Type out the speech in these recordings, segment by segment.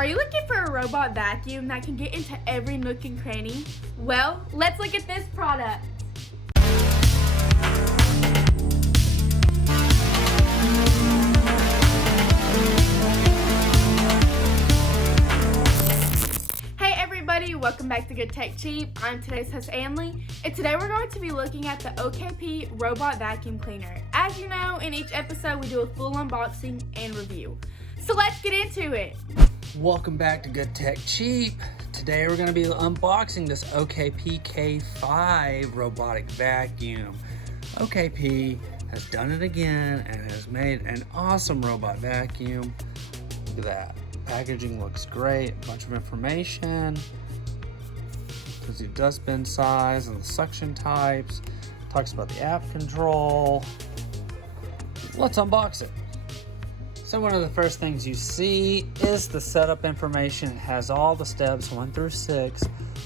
Are you looking for a robot vacuum that can get into every nook and cranny? Well, let's look at this product. Hey everybody, welcome back to Good Tech Cheap. I'm today's host Anley, and today we're going to be looking at the OKP robot vacuum cleaner. As you know, in each episode we do a full unboxing and review. So let's get into it. Welcome back to Good Tech Cheap. Today we're going to be unboxing this OKP K5 robotic vacuum. OKP has done it again and has made an awesome robot vacuum. Look at that. Packaging looks great. A bunch of information. Tells you dustbin size and the suction types. Talks about the app control. Let's unbox it. So one of the first things you see is the setup information. It has all the steps 1 through 6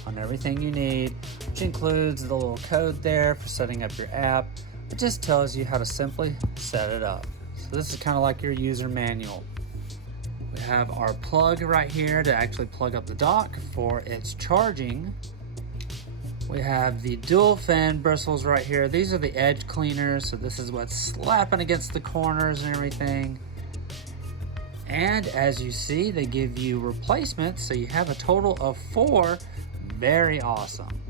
on everything you need, which includes the little code there for setting up your app. It just tells you how to simply set it up. So this is kind of like your user manual. We have our plug right here to actually plug up the dock for its charging. We have the dual fan bristles right here. These are the edge cleaners, so this is what's slapping against the corners and everything. And as you see, they give you replacements, so you have a total of 4. Very awesome.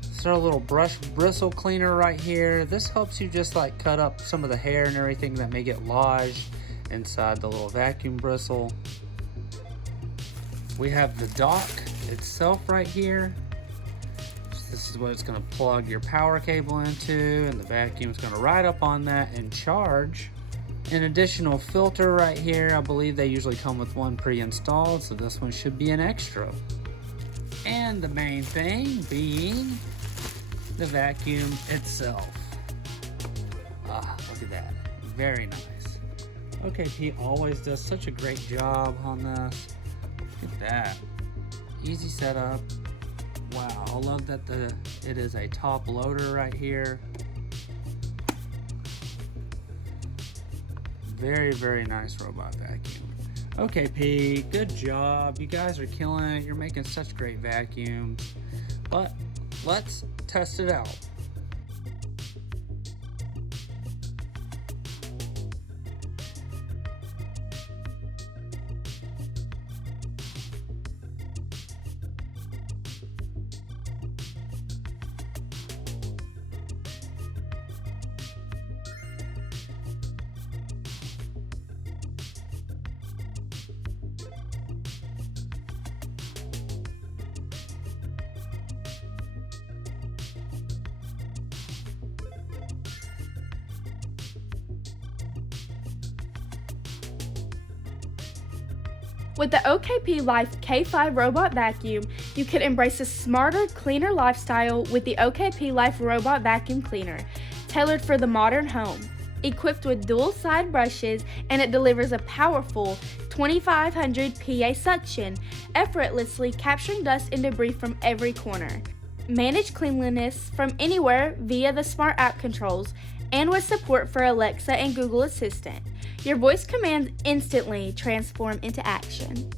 So a little brush bristle cleaner right here. This helps you just like cut up some of the hair and everything that may get lodged inside the little vacuum bristle. We have the dock itself right here. This is what it's going to plug your power cable into, and the vacuum is going to ride up on that and charge. An additional filter right here. I believe they usually come with one pre-installed, so this one should be an extra. And the main thing being the vacuum itself. Look at that. Very nice. OKP always does such a great job on this. Look at that. Easy setup. Wow, I love that it is a top loader right here. Very, very nice robot vacuum. OKP, good job. You guys are killing it. You're making such great vacuums. But let's test it out. With the OKP Life K5 robot vacuum, you can embrace a smarter, cleaner lifestyle with the OKP Life robot vacuum cleaner, tailored for the modern home. Equipped with dual side brushes, and it delivers a powerful 2500 PA suction, effortlessly capturing dust and debris from every corner. Manage cleanliness from anywhere via the smart app controls, and with support for Alexa and Google Assistant. Your voice commands instantly transform into action.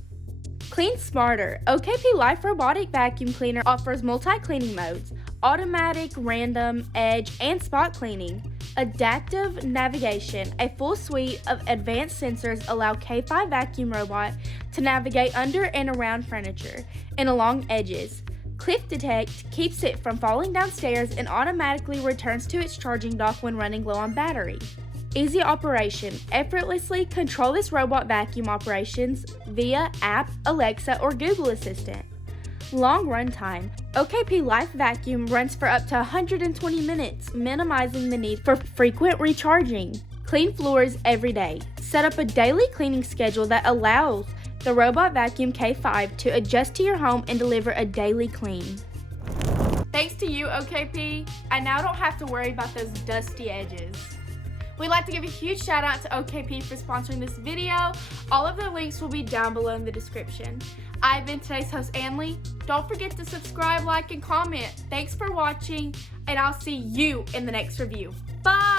Clean smarter. OKP Life Robotic Vacuum Cleaner offers multi-cleaning modes, automatic, random, edge, and spot cleaning. Adaptive navigation. A full suite of advanced sensors allow K5 Vacuum Robot to navigate under and around furniture and along edges. Cliff Detect keeps it from falling downstairs and automatically returns to its charging dock when running low on battery. Easy operation. Effortlessly control this robot vacuum operations via app, Alexa, or Google Assistant. Long run time. OKP Life Vacuum runs for up to 120 minutes, minimizing the need for frequent recharging. Clean floors every day. Set up a daily cleaning schedule that allows the robot vacuum K5 to adjust to your home and deliver a daily clean. Thanks to you, OKP, I now don't have to worry about those dusty edges. We'd like to give a huge shout out to OKP for sponsoring this video. All of the links will be down below in the description. I've been today's host, Anley. Don't forget to subscribe, like, and comment. Thanks for watching, and I'll see you in the next review. Bye!